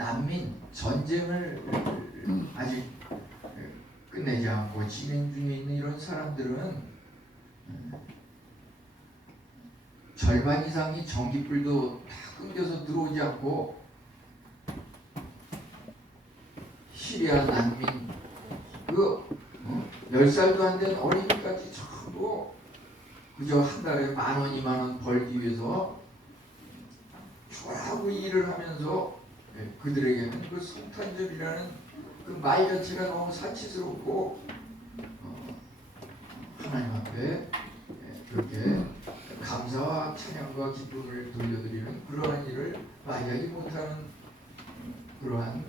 난민 전쟁을 아직 끝내지 않고 진행 중에 있는 이런 사람들은 절반 이상이 전기불도 다 끊겨서 들어오지 않고 시리아 난민 10살도 안 된 어린이까지 전부 그저 한 달에 10,000원, 20,000원 벌기 위해서 좋아하고 일을 하면서 그들에게는 그 성탄절이라는 그 말 자체가 너무 사치스럽고 하나님 앞에 그렇게 감사와 찬양과 기쁨을 돌려드리는 그러한 일을 맞이하지 못하는 그러한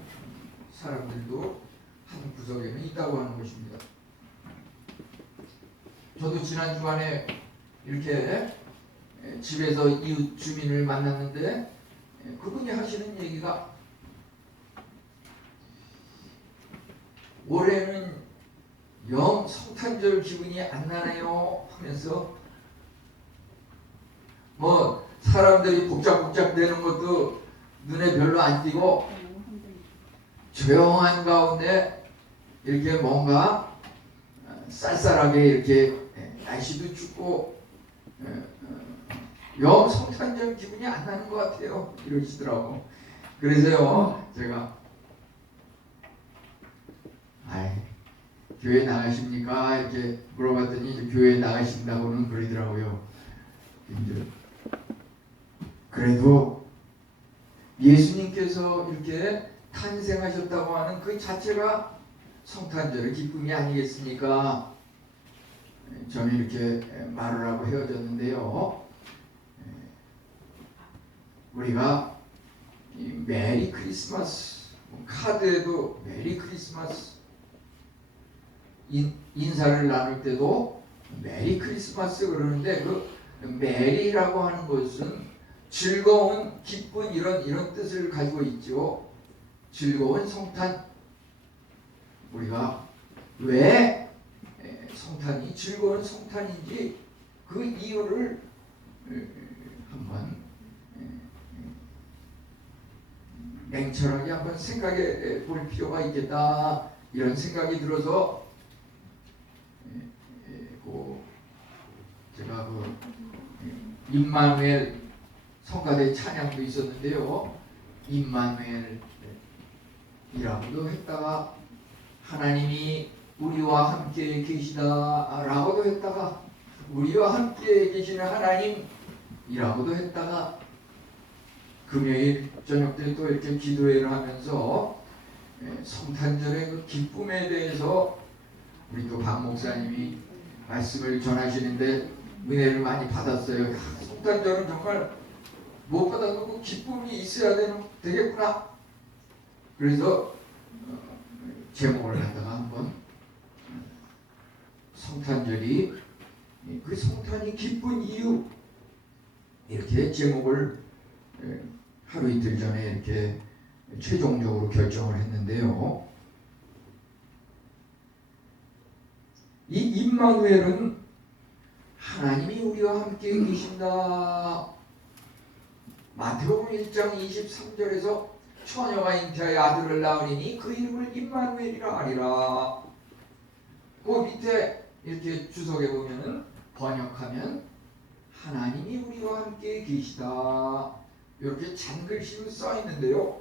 사람들도 한 구석에는 있다고 하는 것입니다. 저도 지난 주간에 이렇게 집에서 이웃 주민을 만났는데 그분이 하시는 얘기가 올해는 영 성탄절 기분이 안 나네요 하면서 뭐 사람들이 복작복작 되는 것도 눈에 별로 안 띄고 조용한 가운데 이렇게 뭔가 쌀쌀하게 이렇게 날씨도 춥고 영 성탄절 기분이 안 나는 것 같아요 이러시더라고. 그래서요 제가 교회 나가십니까? 이렇게 물어봤더니 이제 교회 나가신다고는 그러더라고요. 그래도 예수님께서 이렇게 탄생하셨다고 하는 그 자체가 성탄절의 기쁨이 아니겠습니까? 저는 이렇게 말을 하고 헤어졌는데요. 우리가 이 메리 크리스마스 카드에도 메리 크리스마스 인사를 나눌 때도 메리 크리스마스 그러는데 그 메리라고 하는 것은 즐거운 기쁜 이런 뜻을 가지고 있죠. 즐거운 성탄. 우리가 왜 성탄이 즐거운 성탄인지 그 이유를 한번 냉철하게 한번 생각해 볼 필요가 있겠다 이런 생각이 들어서 제가 그 임마누엘 성가대 찬양도 있었는데요. 임마누엘이라고도 했다가 하나님이 우리와 함께 계시다라고도 했다가 우리와 함께 계시는 하나님이라고도 했다가 금요일 저녁 때 또 이렇게 기도회를 하면서 성탄절의 그 기쁨에 대해서 우리 또 박 목사님이 말씀을 전하시는데 은혜를 많이 받았어요. 성탄절은 정말 무엇보다도 그 기쁨이 있어야 되겠구나. 그래서 제목을 갖다가 한번 성탄절이 그 성탄이 기쁜 이유 이렇게 제목을 하루 이틀 전에 이렇게 최종적으로 결정을 했는데요. 이 임마누엘은 하나님이 우리와 함께 계신다. 마태복음 1장 23절에서 처녀가 잉태하여 아들을 낳으리니 그 이름을 임마누엘이라 하리라. 그 밑에 이렇게 주석에 보면은 번역하면 하나님이 우리와 함께 계시다. 이렇게 잔글씨로 써 있는데요.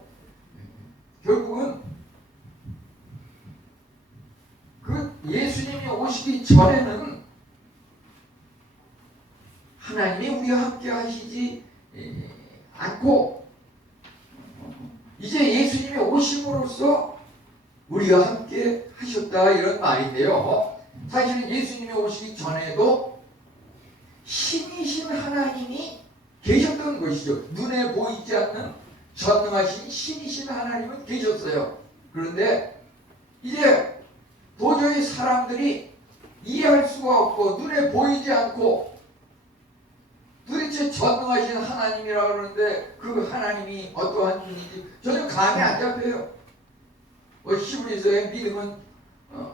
결국은 그 예수님이 오시기 전에는 하나님이 우리와 함께 하시지 않고 이제 예수님이 오심으로써 우리와 함께 하셨다 이런 말인데요. 사실은 예수님이 오시기 전에도 신이신 하나님이 계셨던 것이죠. 눈에 보이지 않는 전능하신 신이신 하나님은 계셨어요. 그런데 이제 도저히 사람들이 이해할 수가 없고 눈에 보이지 않고 도대체 전능하신 하나님이라 그러는데 그 하나님이 어떠한 분인지 전혀 감이 안 잡혀요. 히브리서의 믿음은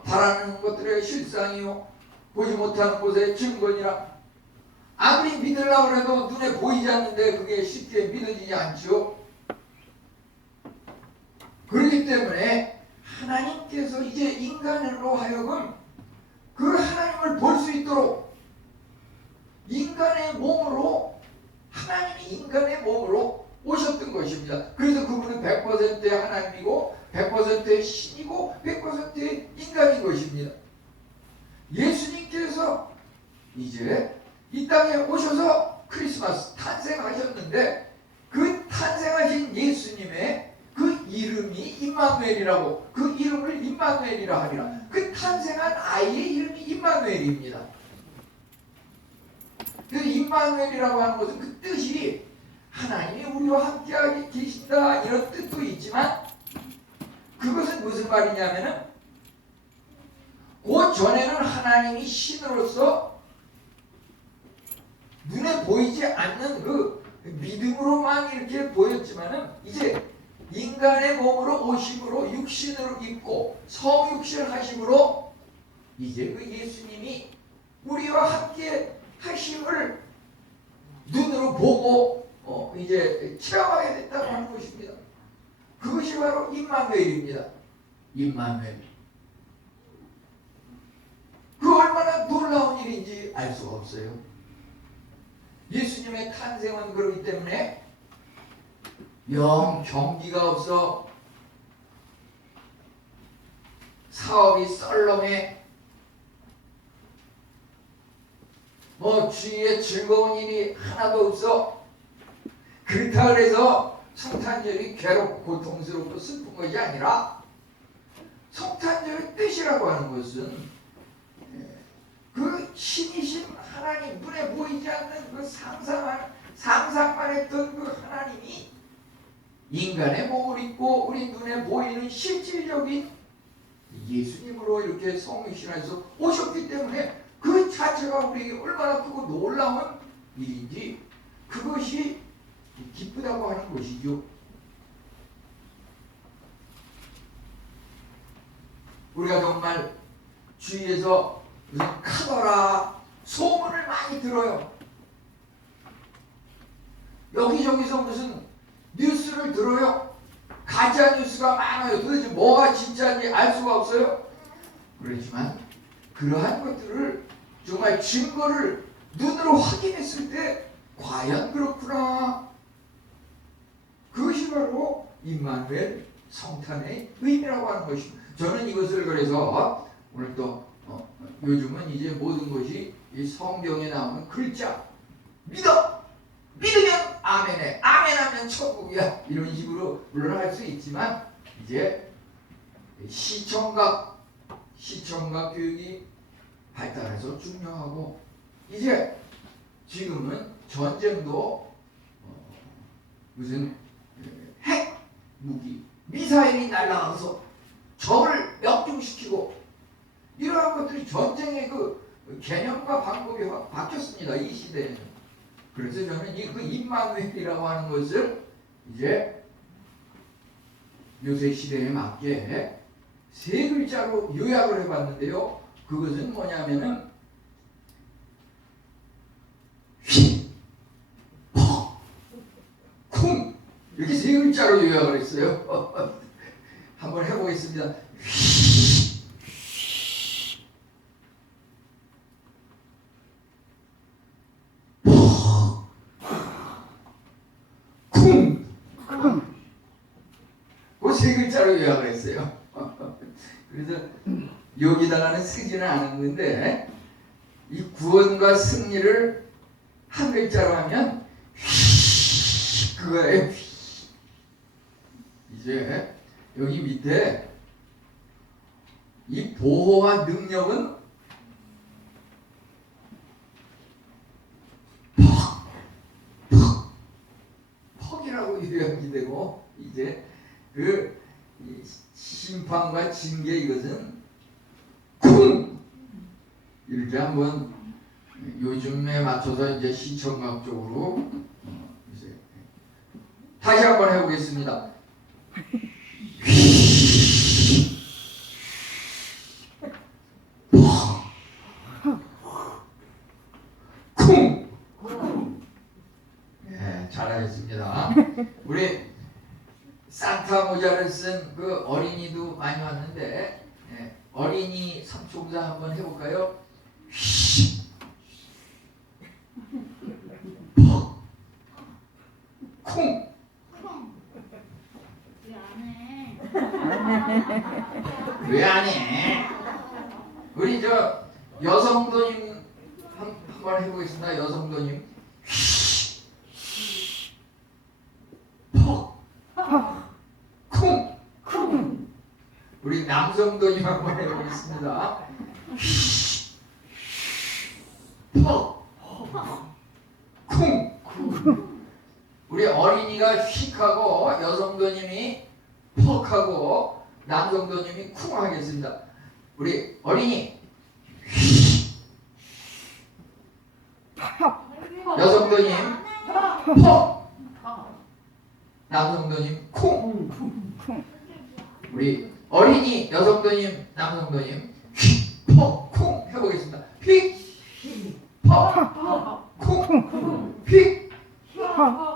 바라는 것들의 실상이요 보지 못하는 곳의 증거니라. 아무리 믿으려고 해도 눈에 보이지 않는데 그게 쉽게 믿어지지 않죠. 그렇기 때문에 하나님께서 이제 인간으로 하여금 그 하나님을 볼 수 있도록 인간의 몸으로, 하나님이 인간의 몸으로 오셨던 것입니다. 그래서 그분은 100%의 하나님이고 100%의 신이고 100%의 인간인 것입니다. 예수님께서 이제 이 땅에 오셔서 크리스마스 탄생하셨는데, 그 탄생하신 예수님의 그 이름이 임마누엘이라고, 그 이름을 임마누엘이라 하리라. 그 탄생한 아이의 이름이 임마누엘입니다. 그 임마누엘이라고 하는 것은 그 뜻이 하나님이 우리와 함께 계신다 이런 뜻도 있지만, 그것은 무슨 말이냐면은 그 전에는 하나님이 신으로서 눈에 보이지 않는 그 믿음으로만 이렇게 보였지만은, 이제 인간의 몸으로 오심으로 육신으로 입고 성육신을 하심으로 이제 그 예수님이 우리와 함께 하심을 눈으로 보고 이제 체험하게 됐다고 하는 것입니다. 그것이 바로 임마누엘입니다. 임마누엘. 그 얼마나 놀라운 일인지 알 수가 없어요. 예수님의 탄생은 그렇기 때문에 영 경기가 없어 사업이 썰렁해, 주위에 즐거운 일이 하나도 없어. 그렇다 그래서 성탄절이 괴롭고 고통스럽고 슬픈 것이 아니라, 성탄절의 뜻이라고 하는 것은 그 신이신 하나님, 눈에 보이지 않는 그 상상만 했던 그 하나님이 인간의 몸을 입고 우리 눈에 보이는 실질적인 예수님으로 이렇게 성육신해서 오셨기 때문에 그 자체가 우리에게 얼마나 크고 놀라운 일인지, 그것이 기쁘다고 하는 것이죠. 우리가 정말 주위에서 무슨 카더라 소문을 많이 들어요. 여기저기서 무슨 뉴스를 들어요. 가짜 뉴스가 많아요. 도대체 뭐가 진짜인지 알 수가 없어요. 그렇지만 그러한 것들을 정말 증거를 눈으로 확인했을 때 과연 그렇구나, 그것이 바로 임마누엘 성탄의 의미라고 하는 것입니다. 저는 이것을 그래서 오늘 또 요즘은 이제 모든 것이 이 성경에 나오는 글자, 믿으면 아멘해, 아멘하면 천국이야, 이런 식으로 물론 할 수 있지만, 이제 시청각 교육이 발달해서 중요하고, 이제 지금은 전쟁도 무슨 핵 무기, 미사일이 날아가서 적을 역중시키고, 이러한 것들이 전쟁의 그 개념과 방법이 확 바뀌었습니다, 이 시대에는. 그래서 저는 그 임마누엘이라고 하는 것을 이제 요새 시대에 맞게 세 글자로 요약을 해봤는데요. 그것은 뭐냐면은 휘, 퍼, 쿵, 이렇게 세 글자로 요약을 했어요. 한번 해보겠습니다. 휘, 퍼, 쿵. 그 세 글자로 요약을 했어요. 그래서 여기다가는 쓰지는 않았는데, 이 구원과 승리를 한 글자로 하면 휘, 그거예요. 휘. 이제 여기 밑에 이 보호와 능력은 퍽이라고 요약이 되고, 이제 그 심판과 징계, 이것은 쿵, 이렇게 한번 요즘에 맞춰서 이제 시청각적으로 이제 다시 한번 해보겠습니다. 쿵. 예, 잘하셨습니다. 우리 산타 모자 모자를 쓴 그 어린이도 많이 왔는데 어린이 삼총사 한번 해볼까요? 퍽 콩. 왜 안 해? 우리 저 여성도님 한번 해보겠습니다. 여성도님. 퍽 콩. 우리 남성도님 한번 해보겠습니다. 퍽 콩. 우리 어린이가 휙하고 여성도님이 퍽하고 남성도님이 쿵 하겠습니다. 우리 어린이 여성도님 퍽, 남성도님 쿵. 우리 어린이 여성도님 남성도님 퍽, 쿵 해보겠습니다. 휙, 퍽, 쿵, 휙,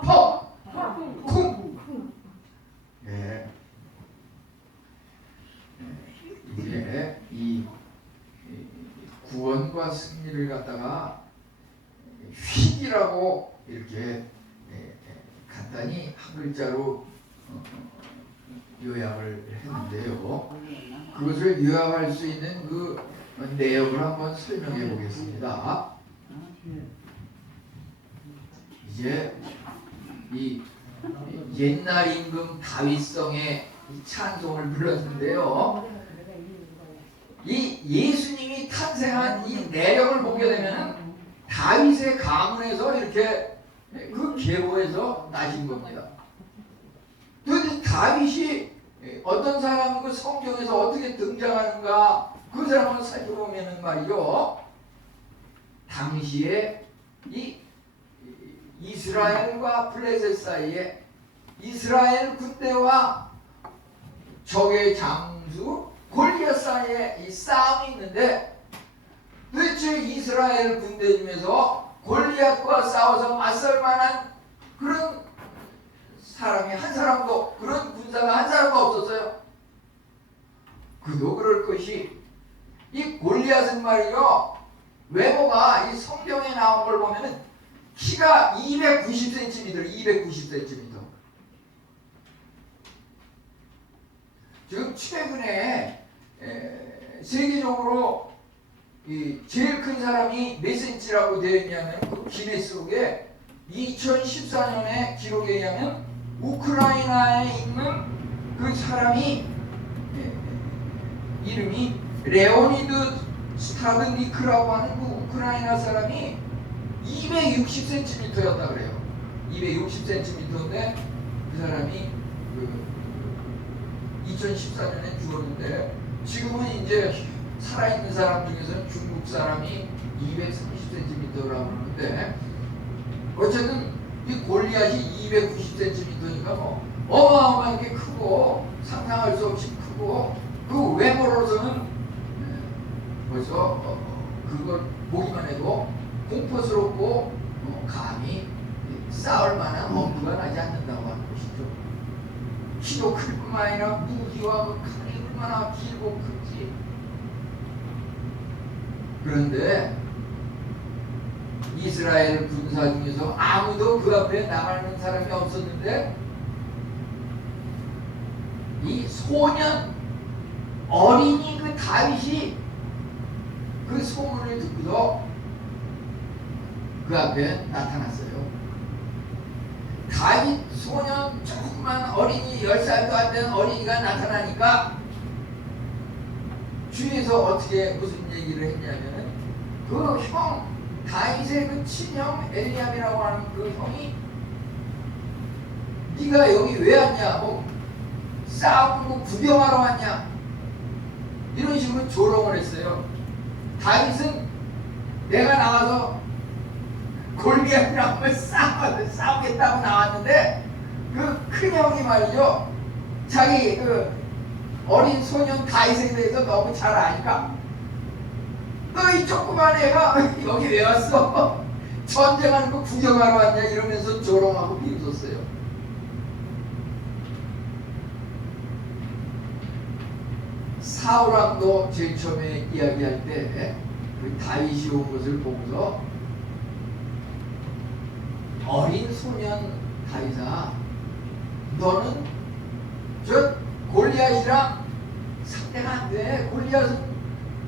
퍽, 쿵. 네. 이제 이 구원과 승리를 갖다가 휙이라고 이렇게 간단히 한 글자로 요약을 했는데요. 그것을 요약할 수 있는 그 내용을 한번 설명해 보겠습니다. 이제 이 옛날 임금 다윗성의 찬송을 불렀는데요. 이 예수님이 탄생한 이 내력을 보게 되면 다윗의 가문에서 이렇게 그 계보에서 나신 겁니다. 도대체 다윗이 어떤 사람은 그 성경에서 어떻게 등장하는가 그 사람을 살펴보면 말이죠. 당시에 이 이스라엘과 블레셋 사이에 이스라엘 군대와 적의 장수 골리앗 사이에 이 싸움이 있는데 도대체 이스라엘 군대 중에서 골리앗과 싸워서 맞설 만한 그런 사람이 한 사람도, 그런 군사가 한 사람도 없었어요. 그도 그럴 것이 이 골리앗은 말이요, 외모가 이 성경에 나온 걸 보면은 키가 290cm, 290cm. 지금 최근에 세계적으로 이 제일 큰 사람이 몇 cm라고 되어 있냐면 그 기네스북에 2014년에 기록에 의하면 우크라이나에 있는 그 사람이 이름이 레오니드 스타드니크라고 하는 그 우크라이나 사람이 260cm였다 그래요. 260cm인데 그 사람이 2014년에 죽었는데 지금은 이제 살아있는 사람 중에서는 중국 사람이 230cm라고 하는데 어쨌든 이 골리앗이 290cm니까 뭐 어마어마하게 크고 상상할 수 없이 크고 그 외모로서는 벌써 그걸 보기만 해도 공포스럽고 감히 싸울 만한 엄두가 나지 않는다고 하는 것이죠. 키도 클 뿐만 아니라 무기와 그 칼이 얼마나 길고 큰지. 그런데 이스라엘 군사 중에서 아무도 그 앞에 나가는 사람이 없었는데 이 소년 어린이 그 다윗이 그 소문을 듣고서 그 앞에 나타났어요. 다윗 소년 조그만 어린이 10살도 안 된 어린이가 나타나니까 주위에서 어떻게 무슨 얘기를 했냐면은 그 형 다윗의 그 친형 엘리압이라고 하는 그 형이 네가 여기 왜 왔냐, 뭐 싸움 뭐 구경하러 왔냐, 이런 식으로 조롱을 했어요. 다윗은 내가 나와서 골리앗이랑 한번 싸우겠다고 나왔는데 그 큰형이 말이죠, 자기 그 어린 소년 다윗에 대해서 너무 잘 아니까 너 이 조그만 애가 여기 왜 왔어? 전쟁하는 거 구경하러 왔냐, 이러면서 조롱하고 비웃었어요. 사울왕도 제일 처음에 이야기할 때 그 다윗이 온 것을 보고서 어린 소년 다윗아, 너는 저 골리앗이랑 상대가 안 돼. 골리앗은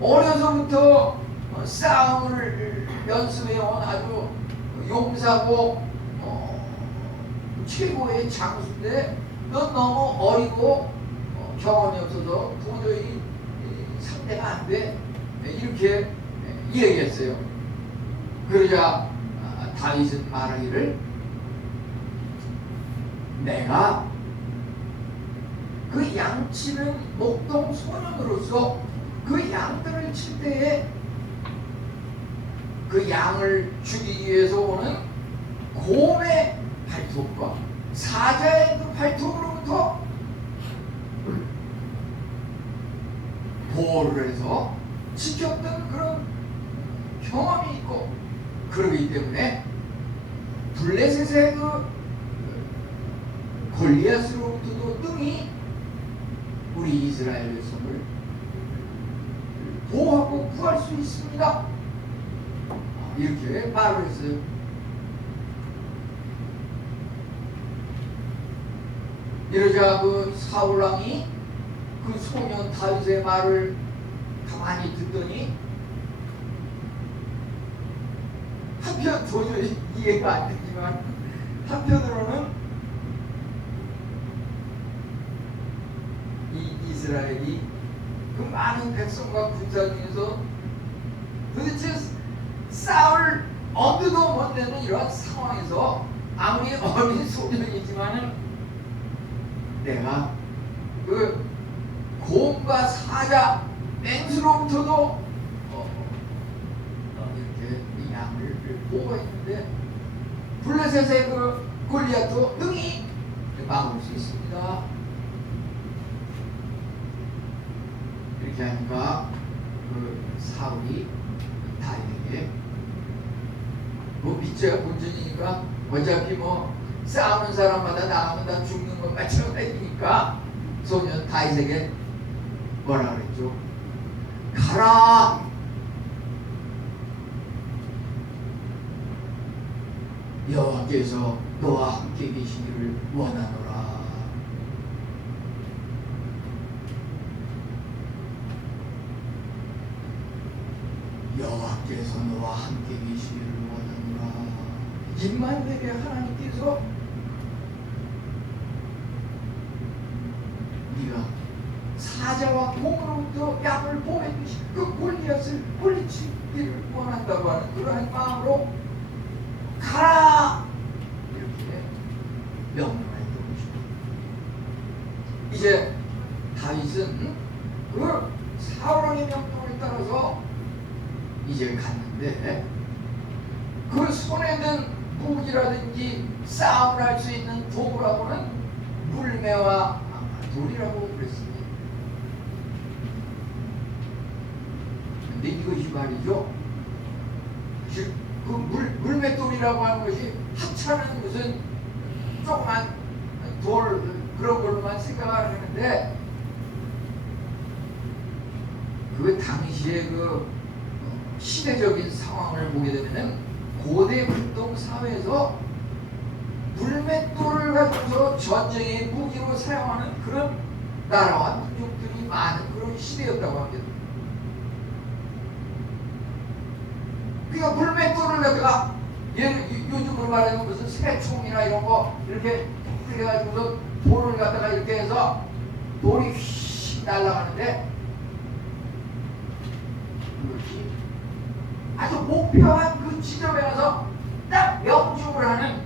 어려서부터 싸움을 연습해온 아주 용사고 최고의 장수인데 넌 너무 어리고 경험이 없어서 도저히 상대가 안 돼. 이렇게 이야기했어요. 그러자 다윗은 말하기를, 내가 그 양치는 목동 소년으로서 그 양들을 칠 때에 그 양을 죽이기 위해서 오는 곰의 발톱과 사자의 그 발톱으로부터 보호를 해서 지켰던 그런 경험이 있고, 그러기 때문에 블레셋의 그 골리앗으로부터도 능히 우리 이스라엘 백성을 보호하고 구할 수 있습니다. 이렇게 말을 했어요. 이러자 그 사울왕이 그 소년 다윗의 말을 가만히 듣더니 한편 도저히 이해가 안 되지만 한편으로는 이 이스라엘이 그 많은 백성과 군사 중에서 도대체 싸울 엄두도 못 내는 이러한 상황에서 아무리 어린 소년이지만은 내가 그 곰과 사자 맹수로부터도 이렇게 이 양을 보호했는데 블레셋의 그 골리앗도 능히 막을 수 있습니다. 이렇게 하니까 그 사울이 다윗에게 뭐 믿져야 본전이니까 어차피 뭐 싸우는 사람마다 나가면 다 죽는 것 마찬가지니까 소년 다윗에게 뭐라 그랬죠? 가라! 여호와께서 너와 함께 계시기를 원하노라. 여호와께서 너와 함께 계시기를 원하노라. 임마누엘의 하나님께서 네가 사자와 곰으로부터 양을 보호해주시 그 골리앗을 물리치기를 원한다고 하는 그러한 마음으로 가라! 이렇게 명령했던 것입니다. 이제 다윗은 그 사울왕의 명령을 따라서 이제 갔는데 그 손에 든 무기라든지 싸움을 할 수 있는 도구라고는 물매와 돌이라고 그랬습니다. 근데 이것이 말이죠, 그 물맷돌이라고 하는 것이 하찮은 무슨 조그만 돌 그런 걸로만 생각을 하는데 그 당시에 그 시대적인 상황을 보게 되면은 고대 불동 사회에서 물맷돌을 가지고서 전쟁의 무기로 사용하는 그런 나라와 민족들이 많은 그런 시대였다고 합니다. 그러니까 물맷돌을 갖다가 요즘으로 말하면 무슨 새총이나 이런 거 이렇게 해가지고서 돌을 갖다가 이렇게 해서 돌이 휙 날아가는데 그것이 아주 목표한 그 지점에 가서 딱 명중을 하는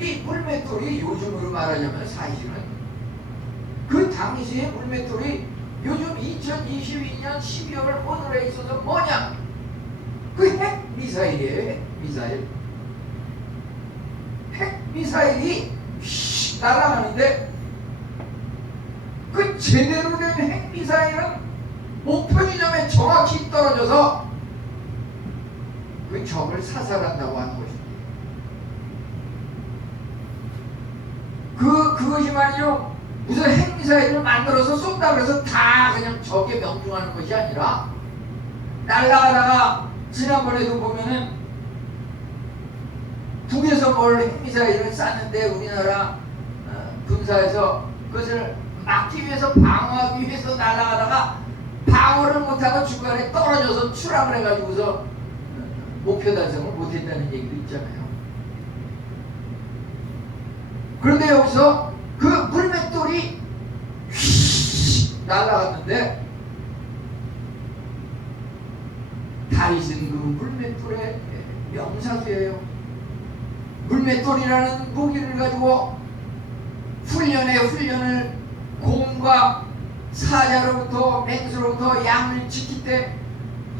이 물맷돌이 요즘으로 말하자면 사실은 그 당시의 물맷돌이 요즘 2022년 12월 오늘에 있어서 뭐냐? 그 핵미사일이에요. 핵미사일이 휙 날아가는데 그 제대로 된 핵미사일은 목표 지점에 정확히 떨어져서 그 적을 사살한다고 하는 것입니다. 그것이 말이죠, 무슨 핵미사일을 만들어서 쏜다 그래서 다 그냥 적에 명중하는 것이 아니라 날아가다가 지난번에도 보면은 북에서 뭘 핵미사일을 쐈는데 우리나라 군사에서 그것을 막기 위해서 방어하기 위해서 날아가다가 방어를 못하고 중간에 떨어져서 추락을 해가지고서 목표 달성을 못했다는 얘기도 있잖아요. 그런데 여기서 그 물맷돌이 휙 날아갔는데 다윗은 그 물맷돌의 명사수예요. 물맷돌이라는 무기를 가지고 훈련을 곰과 사자로부터 맹수로부터 양을 지킬 때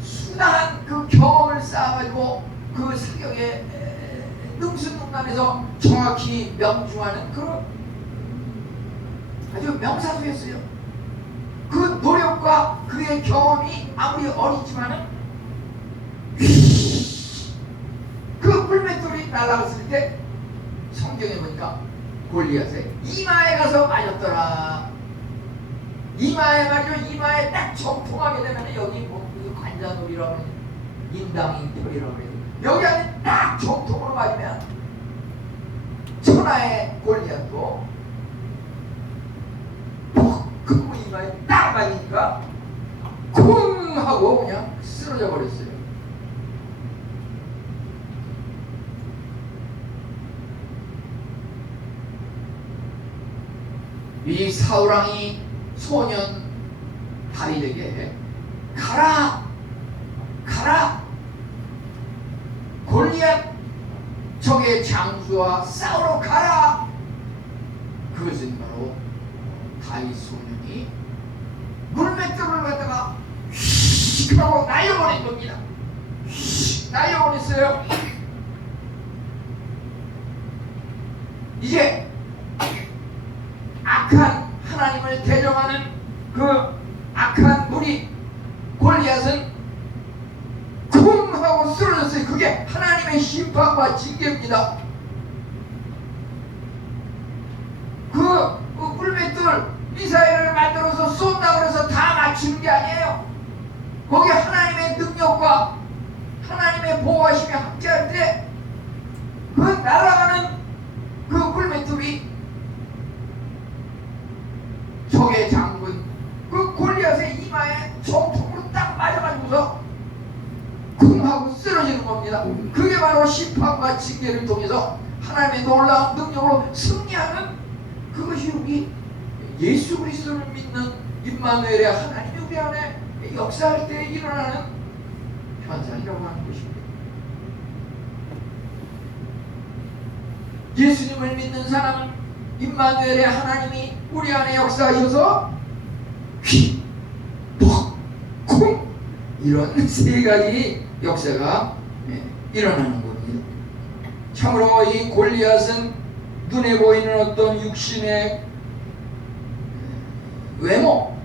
수다한 그 경험을 쌓아가지고 그 사격에 능수능란해서 정확히 명중하는 그런 아주 명사수였어요. 그 노력과 그의 경험이 아무리 어리지만은 그 물맷돌이 날아갔을 때 성경에 보니까 골리앗의 이마에 가서 맞았더라. 이마에 맞아 이마에 딱 정통하게 되면 여기 뭐 관자놀이라고 해요. 인당인털이라고 해요. 여기 안에 딱 정통으로 맞으면 천하의 골리앗도 그 이마에 딱 맞으니까 쿵 하고 그냥 쓰러져 버렸어요. 이 사울왕이 소년 다윗에게 가라 골리앗 적의 장수와 싸우러 가라. 그것은 바로 다윗 소년이 물맷돌을 갖다가 휙 하고 날려보낸 겁니다. 휙 날려보냈어요. 이제 악한 하나님을 대적하는 그 악한 무리 골리앗은 쿵 하고 쓰러졌어요. 그게 하나님의 심판과 징계입니다. 그 물맷돌 미사일을 만들어서 쏜다 그래서 다 맞추는 게 아니에요. 거기에 하나님의 능력과 하나님의 보호하심이 함께할 때 그 날아가는 그 물맷돌이 적의 장군 그 골리앗의 이마에 정통으로 딱 맞아가지고서 쿵 하고 쓰러지는 겁니다. 그게 바로 심판과 징계를 통해서 하나님의 놀라운 능력으로 승리하는 그것이 우리 예수 그리스도를 믿는 임마누엘의 하나님이 우리 안에 역사할 때 일어나는 현상이라고 하는 것입니다. 예수님을 믿는 사람은 임마누엘의 하나님이 우리 안에 역사하셔서 휘, 퍽, 쿵 이런 세 가지 역사가 일어나는 겁니다. 참으로 이 골리앗은 눈에 보이는 어떤 육신의 외모,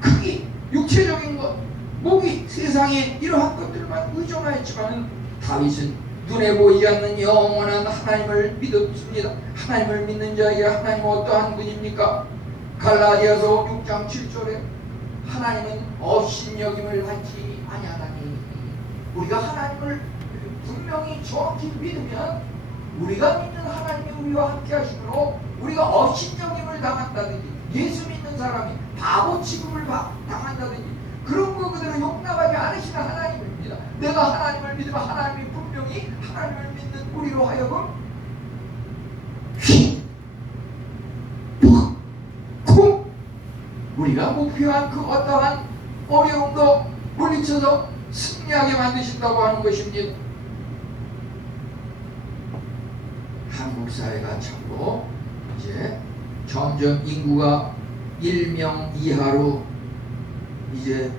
크기, 육체적인 것, 목이 세상에 이러한 것들만 의존하였지만 다윗은 눈에 보이지 않는 영원한 하나님을 믿었습니다. 하나님을 믿는 자에게 하나님은 어떠한 분입니까? 갈라디아서 6장 7절에 하나님은 업신여김을 받지 아니하나니 우리가 하나님을 분명히 정확히 믿으면 우리가 믿는 하나님이 우리와 함께 하심으로 우리가 업신여김을 당한다든지 예수 믿는 사람이 바보 취급을 당한다든지 그런 거 그대로 용납하지 않으시는 하나님입니다. 내가 하나님을 믿으면 하나님이 분명히 하나님을 믿는 우리로 하여금 쿵 우리가 목표한 그 어떠한 어려움도 물리쳐서 승리하게 만드신다고 하는 것입니다. 한국 사회가 참으로 이제 점점 인구가 1명 이하로 이제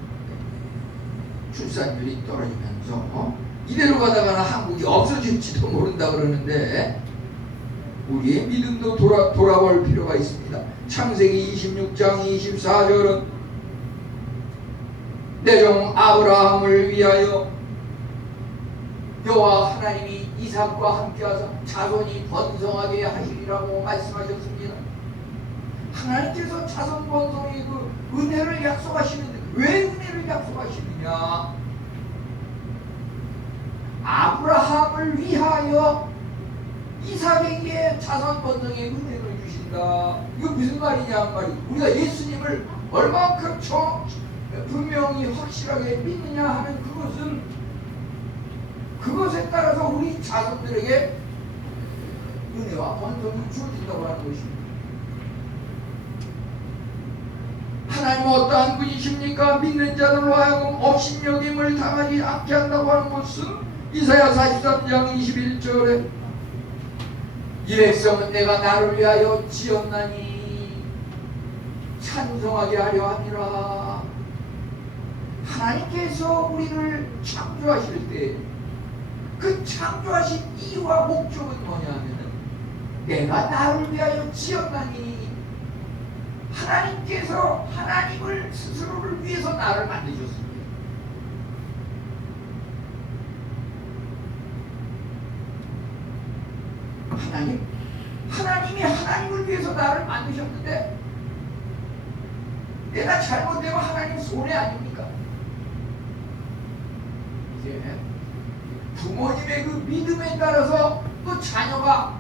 출산율이 떨어지면서 이대로 가다가는 한국이 없어질지도 모른다 그러는데 우리의 믿음도 돌아볼 필요가 있습니다. 창세기 26장 24절은 내 종 아브라함을 위하여 여호와 하나님이 이삭과 함께하사 자손이 번성하게 하시리라고 말씀하셨습니다. 하나님께서 자손 번성의 그 은혜를 약속하시는데 왜 은혜를 약속하시느냐? 아브라함을 위하여 이삭에게 자손 번성의 은혜를 주신다. 이거 무슨 말이냐 말이. 우리가 예수님을 얼마큼 분명히 확실하게 믿느냐 하는 그것에 따라서 우리 자손들에게 은혜와 번성이 주어진다고 하는 것입니다. 하나님은 어떠한 분이십니까? 믿는 자들로 하여금 업신여김을 당하지 않게 한다고 하는 것은 이사야 43장 21절에 이 백성은 내가 나를 위하여 지었나니 찬송하게 하려 함이라. 하나님께서 우리를 창조하실 때 그 창조하신 이유와 목적은 뭐냐면 내가 나를 위하여 지었나니 하나님께서 하나님을 스스로를 위해서 나를 만드셨습니다. 하나님이 하나님을 위해서 나를 만드셨는데 내가 잘못되면 하나님 손해 아닙니까? 이제 부모님의 그 믿음에 따라서 또 자녀가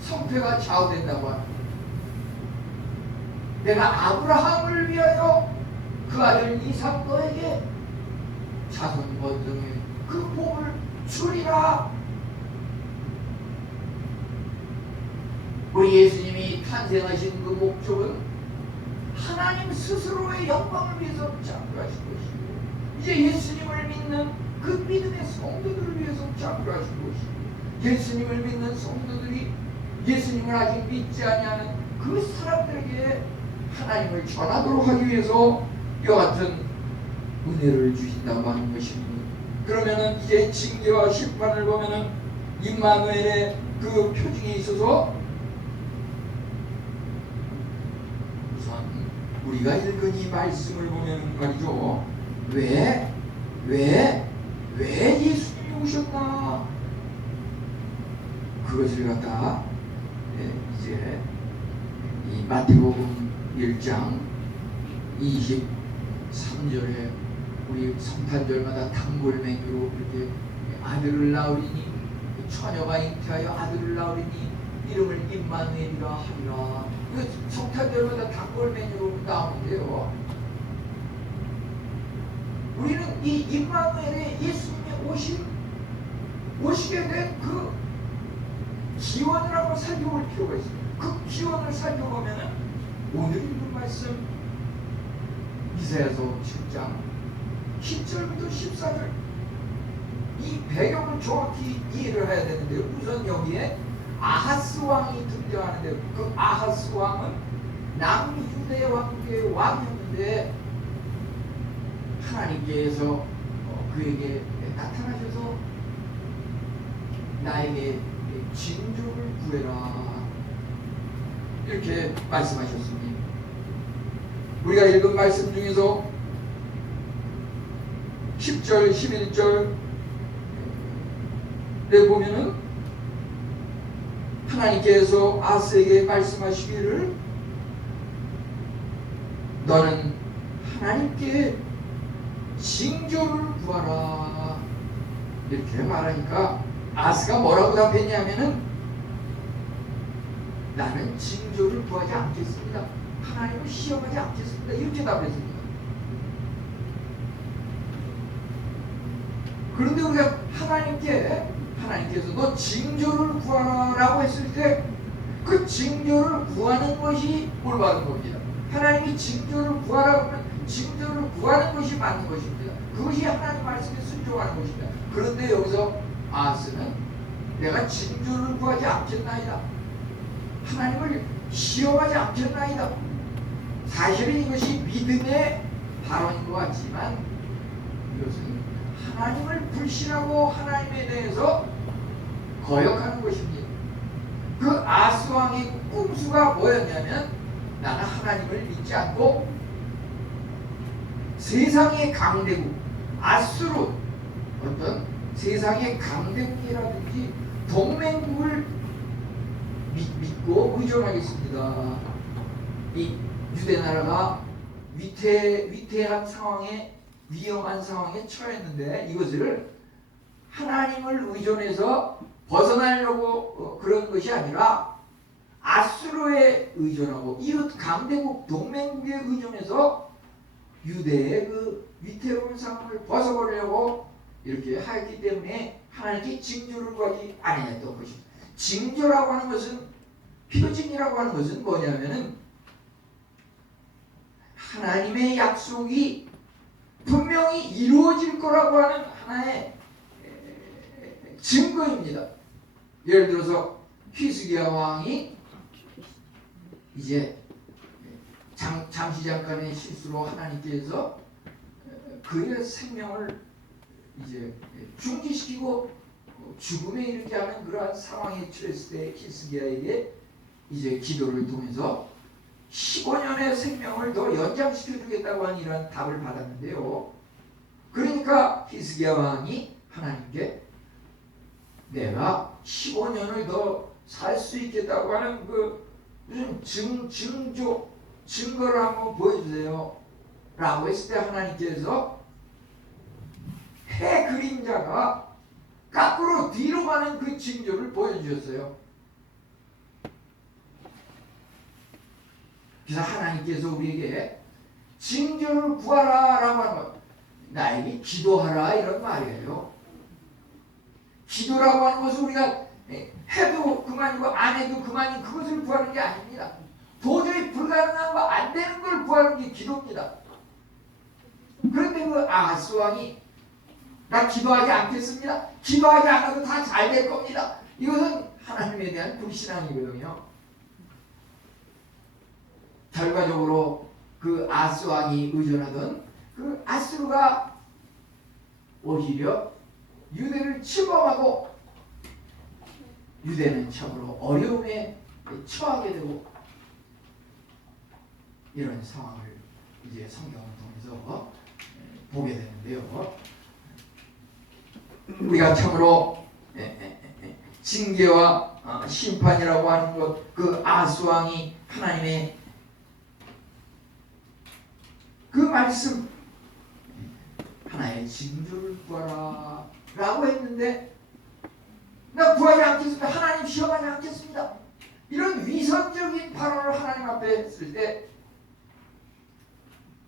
성패가 좌우된다고 합니다. 내가 아브라함을 위하여 그 아들 이삭 너에게 자손 번성의 그 복을 주리라. 우리 예수님이 탄생하신 그 목적은 하나님 스스로의 영광을 위해서 창조하신 것이고 이제 예수님을 믿는 그 믿음의 성도들을 위해서 창조하신 것이고 예수님을 믿는 성도들이 예수님을 아직 믿지 아니하는 그 사람들에게 하나님을 전하도록 하기 위해서 이와 같은 은혜를 주신다고 하는 것입니다. 그러면은 이제 징계와 심판을 보면은 임마누엘의 그 표징에 있어서 우선 우리가 읽은 이 말씀을 보면 말이죠. 왜 예수님이 오셨나? 그것을 갖다 이제 이 마태복음 1장 23절에 우리 성탄절마다 단골메뉴로 이렇게 아들을 낳으리니 처녀가 잉태하여 아들을 낳으리니 이름을 임마누엘이라 하리라. 성탄절마다 단골메뉴로 나오는데요. 우리는 이 임마누엘의 예수님이 오시게 된 그 기원을 한번 살펴볼 필요가 있습니다. 그 기원을 살펴보면은 오늘 읽은 말씀 이사야서 7장 10절부터 14절 이 배경을 정확히 이해를 해야 되는데요. 우선 여기에 아하스 왕이 등장하는데요. 그 아하스 왕은 남유대 왕국의 왕이었는데 하나님께서 그에게 나타나셔서 나에게 징조를 구해라 이렇게 말씀하셨습니다. 우리가 읽은 말씀 중에서 10절 11절에 보면은 하나님께서 아스에게 말씀하시기를 너는 하나님께 징조를 구하라 이렇게 말하니까 아스가 뭐라고 답했냐면은 나는 징조를 구하지 않겠습니다. 하나님을 시험하지 않겠습니다. 이렇게 답했습니다. 그런데 우리가 하나님께서 너 징조를 구하라 라고 했을 때 그 징조를 구하는 것이 올바른 겁니다. 하나님이 징조를 구하라 그러면 징조를 구하는 것이 맞는 것입니다. 그것이 하나님 말씀에 순종하는 것입니다. 그런데 여기서 아하스는 내가 징조를 구하지 않겠나이다. 하나님을 시험하지 않겠나이다. 사실은 이것이 믿음의 발언인 것 같지만 이것은 하나님을 불신하고 하나님에 대해서 거역하는 것입니다. 그 아하스 왕의 꼼수가 뭐였냐면 나는 하나님을 믿지 않고 세상의 강대국 아수르 어떤 세상의 강대국이라든지 동맹국을 믿고 의존하겠습니다. 이 유대 나라가 위태한 상황에, 위험한 상황에 처했는데 이것을 하나님을 의존해서 벗어나려고 그런 것이 아니라 아수르에 의존하고 이웃 강대국 동맹국에 의존해서 유대의 그 위태로운 상황을 벗어보려고 이렇게 하였기 때문에 하나님께 징조를 구하지 아니했던 것입니다. 징조라고 하는 것은, 표징이라고 하는 것은 뭐냐면은 하나님의 약속이 분명히 이루어질 거라고 하는 하나의 증거입니다. 예를 들어서 히스기야 왕이 이제 잠시 잠깐의 실수로 하나님께서 그의 생명을 이제 중지시키고 죽음에 이르게 하는 그러한 상황에 처했을 때 히스기야에게 이제 기도를 통해서 15년의 생명을 더 연장시켜 주겠다고 하는 이런 답을 받았는데요. 그러니까 히스기야 왕이 하나님께 내가 15년을 더 살 수 있겠다고 하는 그 무슨 증거를 한번 보여주세요 라고 했을 때 하나님께서 해 그림자가 거꾸로 뒤로 가는 그 징조를 보여주셨어요. 그래서 하나님께서 우리에게 징조를 구하라 라고 하는 것, 나에게 기도하라 이런 말이에요. 기도라고 하는 것은 우리가 해도 그만이고 안 해도 그만인 그것을 구하는 게 아닙니다. 도저히 불가능한 거 안 되는 걸 구하는 게 기도입니다. 그런데 그 아하스 왕이 나 기도하지 않겠습니다. 기도하지 않아도 다 잘 될 겁니다. 이것은 하나님에 대한 불신앙이거든요. 결과적으로 그 아하스 왕이 의존하던 그 아수르가 오히려 유대를 침범하고 유대는 참으로 어려움에 처하게 되고 이런 상황을 이제 성경을 통해서 보게 되는데요. 우리가 참으로 징계와 심판이라고 하는 것, 그 아하스 왕이 하나님의 그 말씀, 하나의 징조를 구하라 라고 했는데 나 구하지 않겠습니다. 하나님 시험하지 않겠습니다. 이런 위선적인 발언을 하나님 앞에 했을 때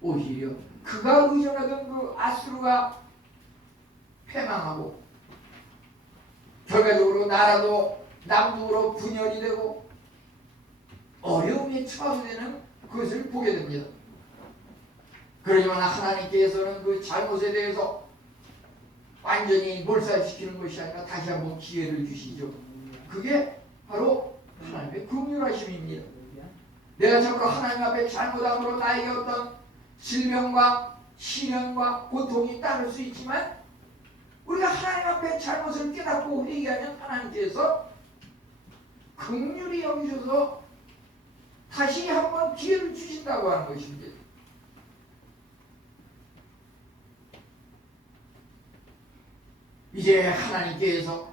오히려 그가 의존하던 그 아수르가 패망하고 결과적으로 나라도 남북으로 분열이 되고 어려움에 처하게 되는 그것을 보게 됩니다. 그러지만 하나님께서는 그 잘못에 대해서 완전히 몰살시키는 것이 아니라 다시 한번 기회를 주시죠. 그게 바로 하나님의 긍휼하심입니다. 내가 참으로 하나님 앞에 잘못함으로 나에게 어떤 질병과 시련과 고통이 따를 수 있지만 우리가 하나님 앞에 잘못을 깨닫고 회개하면 하나님께서 긍휼히 여기셔서 다시 한번 기회를 주신다고 하는 것입니다. 이제 하나님께서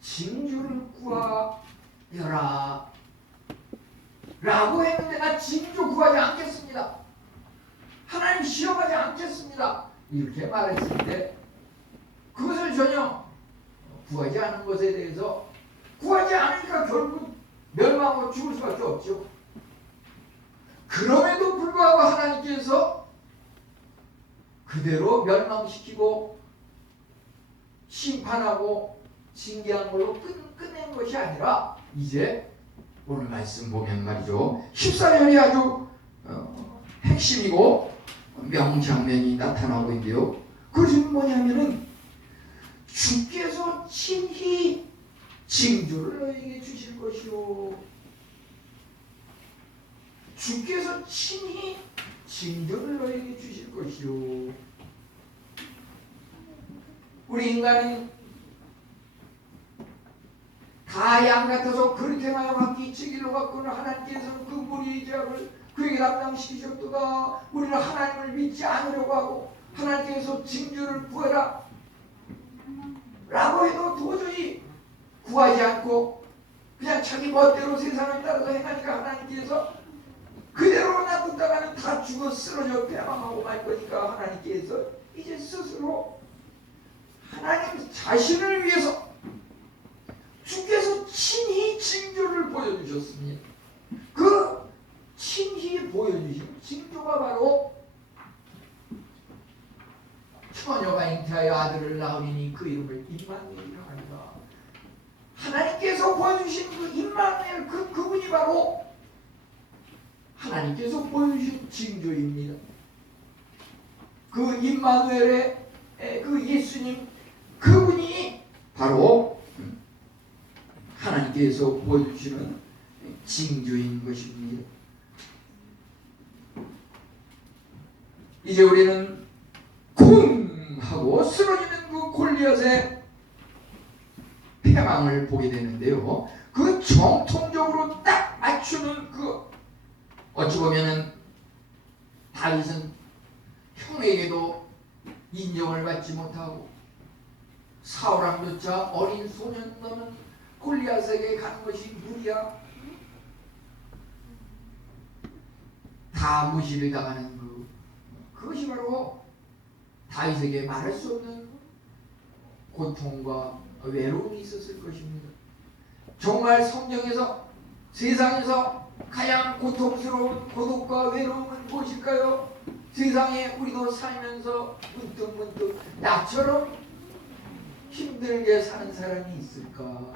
징조를 구하여라 라고 했는데 나 징조 구하지 않겠습니다. 하나님 시험하지 않겠습니다. 이렇게 말했을 때 그것을 전혀 구하지 않은 것에 대해서 구하지 않으니까 결국 멸망하고 죽을 수밖에 없죠. 그럼에도 불구하고 하나님께서 그대로 멸망시키고 심판하고 징계한 걸로 끝낸 것이 아니라 이제 오늘 말씀 보면 말이죠. 14절이 아주 핵심이고 명장면이 나타나고 있는데요. 그것은 뭐냐면은 주께서 친히 징조를 너희에게 주실 것이요. 주께서 친히 징조를 너희에게 주실 것이요. 우리 인간은 다 양 같아서 그렇게 마여 갖기 지길로 갖고는 하나님께서는 그 무리의 죄악을 그에게 담당시키셨도다. 우리는 하나님을 믿지 않으려고 하고 하나님께서 징조를 구해라 라고 해도 도저히 구하지 않고 그냥 자기 멋대로 세상을 따라서 행하니까 하나님께서 그대로 놔뒀다가는 다 죽어 쓰러져 패망하고 말 거니까 하나님께서 이제 스스로 하나님 자신을 위해서 주께서 친히 징조를 보여주셨습니다. 그 친히 보여주신 징조가 바로 처녀가 잉태하여 아들을 낳으니 그 이름을 임마누엘이라 하니라. 하나님께서 보여주신 그 임마누엘 그분이 바로 하나님께서 보여주신 징조입니다. 그 임마누엘의 그 예수님 그분이 바로 하나님께서 보여주시는 징조인 것입니다. 이제 우리는 쿵 하고 쓰러지는 그 골리앗의 패망을 보게 되는데요. 그 정통적으로 딱 맞추는 그 어찌 보면은 다윗은 형에게도 인정을 받지 못하고 사울왕조차 어린 소년 너는 골리앗에게 가는 것이 무리야. 다 무시를 당하는 그것이 바로 다윗에게 말할 수 없는 고통과 외로움이 있었을 것입니다. 정말 성경에서 세상에서 가장 고통스러운 고독과 외로움은 무엇일까요? 세상에 우리도 살면서 문득문득 나처럼 힘들게 사는 사람이 있을까?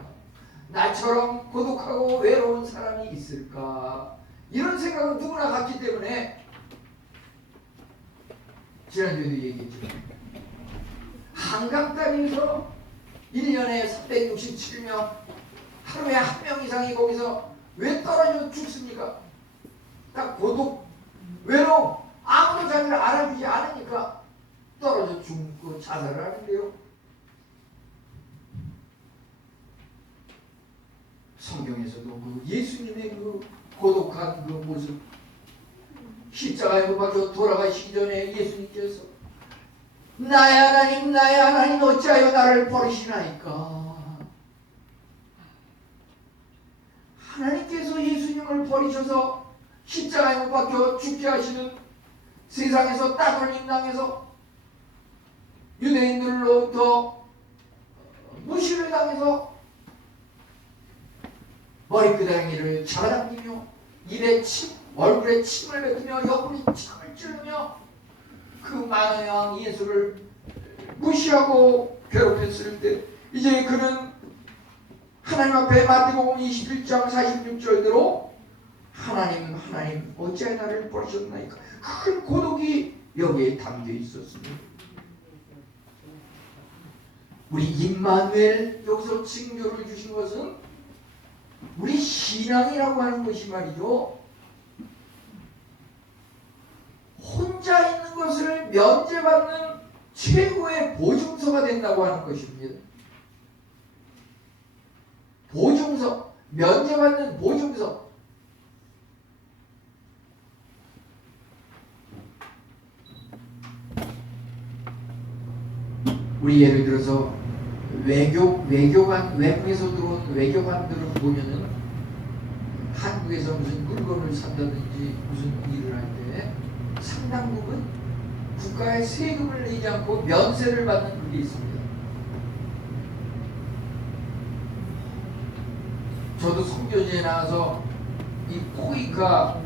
나처럼 고독하고 외로운 사람이 있을까? 이런 생각은 누구나 갖기 때문에 지난주에도 얘기했죠. 한강 땅에서 1년에 367명 하루에 한 명 이상이 거기서 왜 떨어져 죽습니까? 딱 고독, 외로움, 아무도 자기를 알아주지 않으니까 떨어져 죽고 자살을 하는데요. 성경에서도 그 예수님의 그 고독한 그 모습, 십자가에 못 박혀 돌아가시기 전에 예수님께서 나의 하나님 어찌하여 나를 버리시나이까. 하나님께서 예수님을 버리셔서 십자가에 못 박혀 죽게 하시는 세상에서 딱 걸린 당해서 유대인들로부터 무시를 당해서 머리끄댕이를 잡아당기며 입에 얼굴에 침을 뱉으며 옆구리 침을 찌르며 그 만왕의 왕 예수를 무시하고 괴롭혔을 때 이제 그는 하나님 앞에 마태복음 21장 46절대로 하나님 어찌하여 나를 버리셨나이까. 큰 고독이 여기에 담겨 있었습니다. 우리 임마누엘 여기서 징조를 주신 것은 우리 신앙이라고 하는 것이 말이죠. 혼자 있는 것을 면제받는 최고의 보증서가 된다고 하는 것입니다. 보증서, 면제받는 보증서. 우리 예를 들어서 외교관, 외국에서 들어온 외교관들을 보면은 한국에서 무슨 물건을 산다든지 무슨 일을 할 때 상당 부분 국가의 세금을 내지 않고 면세를 받는 그게 있습니다. 저도 선교지에 나가서 이 코이카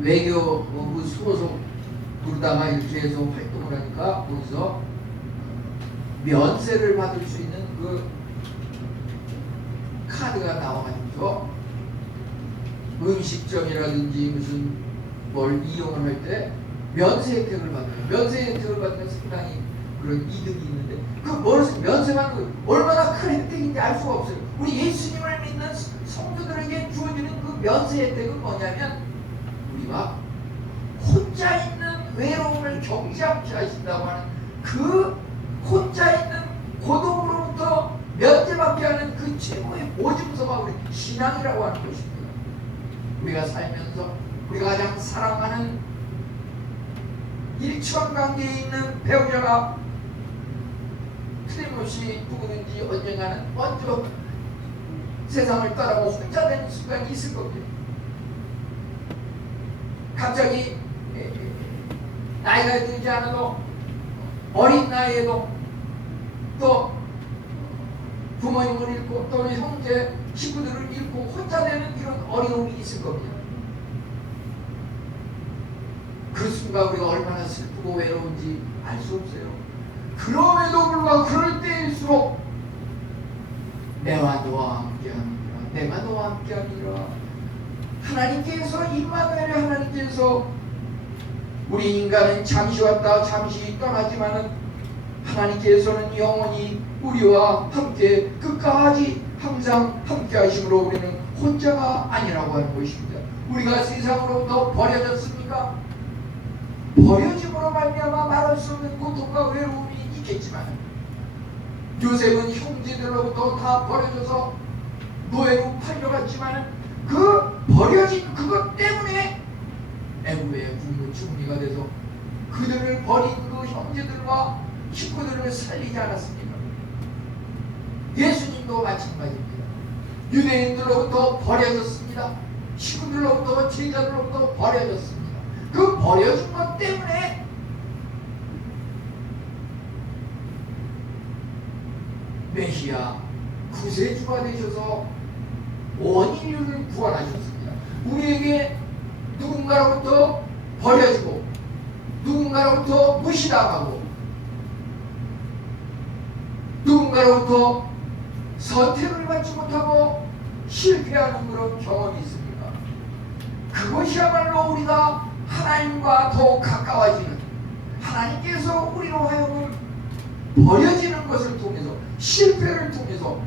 외교부 소속으로다가 이렇게 해서 활동을 하니까 거기서 면세를 받을 수 있는 그 카드가 나와가지고 음식점이라든지 무슨 뭘 이용을 할 때 면세 혜택을 받아요. 면세 혜택을 받으면 상당히 그런 이득이 있는데 그 면세 받는 거 얼마나 큰 혜택인지 알 수가 없어요. 우리 예수님을 믿는 성도들에게 주어지는 그 면세 혜택은 뭐냐면 우리가 혼자 있는 외로움을 겪지 않게 하신다고 하는 그 혼자 있는 고독으로부터 면제받게 하는 그 최고의 보증서가 우리 신앙이라고 하는 것입니다. 우리가 살면서 우리가 가장 사랑하는 일치원 관계에 있는 배우자가 틀림없이 누구든지 언젠가는 먼저 세상을 떠나고 혼자 되는 순간이 있을 겁니다. 갑자기 나이가 들지 않아도 어린 나이에도 또 부모님을 잃고 또 형제 친구들을 잃고 혼자 되는 이런 어려움이 있을 겁니다. 그 순간 우리가 얼마나 슬프고 외로운지 알 수 없어요. 그럼에도 불구하고 그럴 때일수록 내가 너와 함께하니라, 내가 너와 함께하니라. 하나님께서 임마누엘, 하나님께서 우리 인간은 잠시 왔다 잠시 떠나지만은 하나님께서는 영원히 우리와 함께 끝까지 항상 함께 하심으로 우리는 혼자가 아니라고 하는 것입니다. 우리가 세상으로부터 버려졌습니까? 버려짐으로 말미암아 말할 수 없는 고통과 외로움이 있겠지만 요셉은 형제들로부터 다 버려져서 노예로 팔려갔지만 그 버려진 그것 때문에 애굽의 국무 총리가 돼서 그들을 버린 그 형제들과 식구들을 살리지 않았습니까? 예수님도 마찬가지입니다. 유대인들로부터 버려졌습니다. 식구들로부터 제자들로부터 버려졌습니다. 그 버려진 것 때문에 메시아 구세주가 되셔서 온 인류를 구원하셨습니다. 우리에게 누군가로부터 버려지고 누군가로부터 무시당하고 누군가로부터 선택을 받지 못하고 실패하는 그런 경험이 있습니다. 그것이야말로 우리가 하나님과 더욱 가까워지는, 하나님께서 우리로 하여금 버려지는 것을 통해서, 실패를 통해서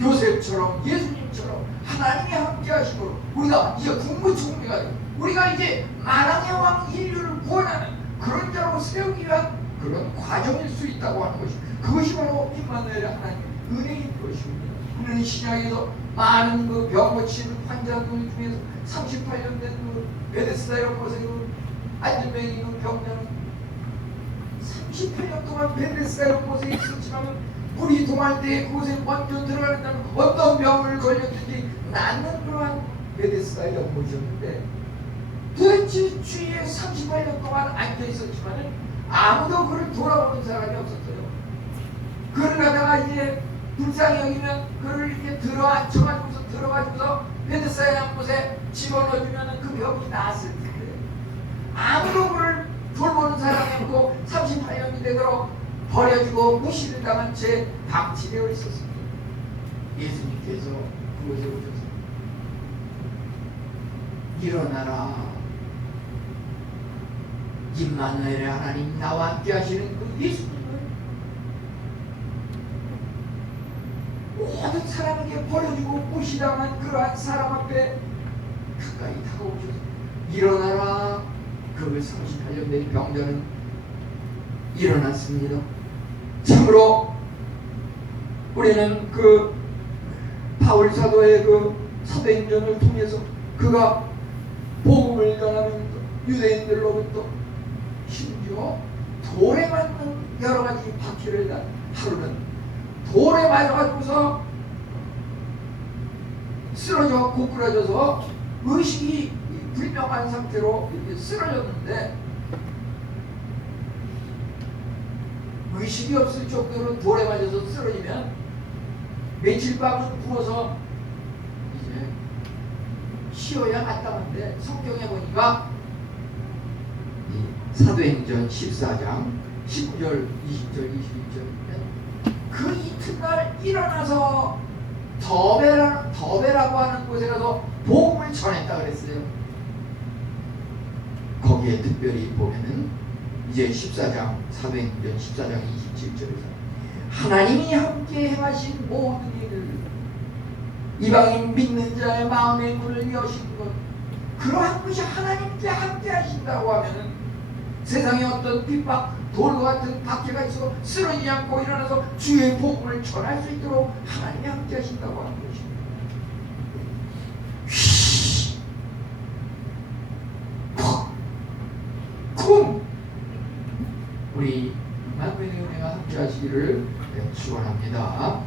요셉처럼 예수님처럼 하나님이 함께 하심으로 우리가 이제 국무총리가 되고 우리가 이제 만왕의 왕 인류를 구원하는 그런 자로 세우기 위한 그런 과정일 수 있다고 하는 것입니다. 그것이 바로 임마누엘 하나님의 은혜인 것입니다. 우리는 신약에서 많은 그 병 고치는 환자들 중에서 38년 된 그 베데스다 연못에 그 안전뱅이 그 병자는 38년 동안 베데스다 연못에 있었지만 물이 동할 때 그곳에 먼저 들어가는 어떤 병을 걸렸든지 낫는 그러한 베데스다 연못이었는데 도대체 주위에 38년 동안 앉아 있었지만 아무도 그를 돌아보는 사람이 없었어요. 그를 가다가 이제 불쌍히 여기면 그를 이렇게 들어가지고서 베데스다 연못에 집어넣어주면 그 병이 나았을 텐데 아무도 그를 돌보는 사람이 없고 38년이 되도록 버려지고 무시를 당한 채 방치되어 있었습니다. 예수님께서 그곳에 오셔서 일어나라, 임마누엘의 하나님 나와 함께 하시는 그 예수님을 모든 사람에게 버려지고 무시당한 그러한 사람 앞에 가까이 다가오셔서 일어나라. 그 38년 된 병자는 일어났습니다. 참으로 우리는 그 바울 사도의 그 사도행전을 통해서 그가 복음을 전하면서 유대인들로부터 심지어 돌에 맞는 여러 가지 박해를 단 하루는 돌에 맞아가지고서 쓰러져 고꾸라져서 의식이 불명한 상태로 이렇게 쓰러졌는데 의식이 없을 정도로 돌에 맞아서 쓰러지면 며칠 밤은 부어서 이제 쉬어야 마땅한데 성경에 보니까 사도행전 14장 19절, 20절, 21절이면 그 이튿날 일어나서 더베라고 하는 곳에 가서 복음을 전했다 그랬어요. 거기에 특별히 보면은 이제 14장 사도행전 14장 27절에서 하나님이 함께 행하신 모든 일을 이방인 믿는 자의 마음의 문을 여신 것, 그러한 것이 하나님께 함께 하신다고 하면은 세상에 어떤 핍박, 돌과 같은 박해가 있어 쓰러지지 않고 일어나서 주의 복음을 전할 수 있도록 하나님이 함께 하신다고 하는 것입니다. 우리 만민의 은혜가 함께 하시기를 축원합니다.